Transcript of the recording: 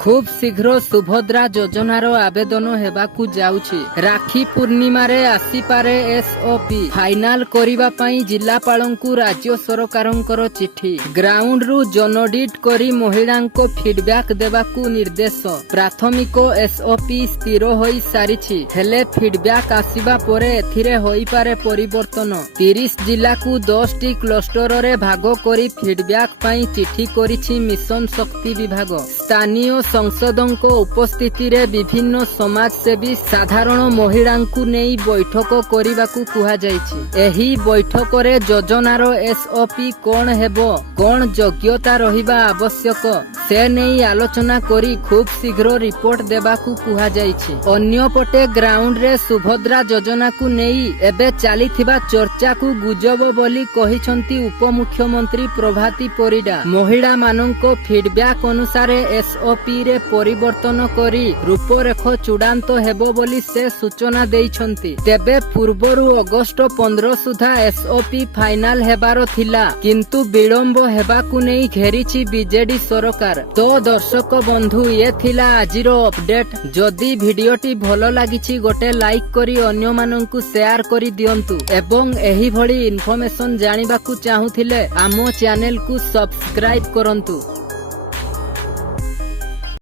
खूब शीघ्र सुभद्रा योजनार आवेदन हेबाकु जाउछि। राखी पूर्णिमारे आसीपारे एसओपी फाइनाल करिबा पई जिल्लापालंकु राज्य सरकारंकर चिठी। ग्राउंड रु जनडिट करी महिलांको फीडबैक देबाकु निर्देश। प्राथमिक एसओपी स्थिर होई सारिछि, हेले फीडबैक आसीबा परे एथिरे होई पारे परिवर्तन। 30 जिल्लाकु 10 टी क्लस्टर रे भाग करी फीडबैक पई चिठी करिछि मिशन शक्ति विभाग। स्थानीय संसदों उपस्थिति रे विभिन्न समाजसेवी साधारण महिलांकु नेई बैठक करिबाकु कुहा जायछि। एही बैठक रे योजनार एसओपी कोन हेबो, कोन योग्यता रहिबा आवश्यक से नेई आलोचना करी खूब शीघ्र रिपोर्ट देबाकु कुहा जायछि। अन्य पटे ग्राउंड रे सुभद्रा योजना को नेई एबे चालिथिबा चर्चा को गुजब बोली कहिसंती उपमुख्यमंत्री प्रभाती परिडा। महिला मानंको फीडबैक अनुसार एसओपी रे परिवर्तन करी रूपरेख चूड़ांत हेबो बोली से सूचना देइछंती। तेबे पूर्वरु अगस्त 15 सुधा एसओपी फाइनाल हेबारो थिला, किंतु विलंब हेबाकु नेई घेरिछि बीजेडी सरकार। तो दर्शक बंधु ये थिला आजिरो अपडेट। जदि भिडियोटी भलो लागिछि गोटे लाइक करी अन्य मानंकु शेयर करी दियंतु एवं एही भली इन्फॉर्मेशन जानिबाकु चाहुथिले आमो चैनल को सब्सक्राइब करंतु।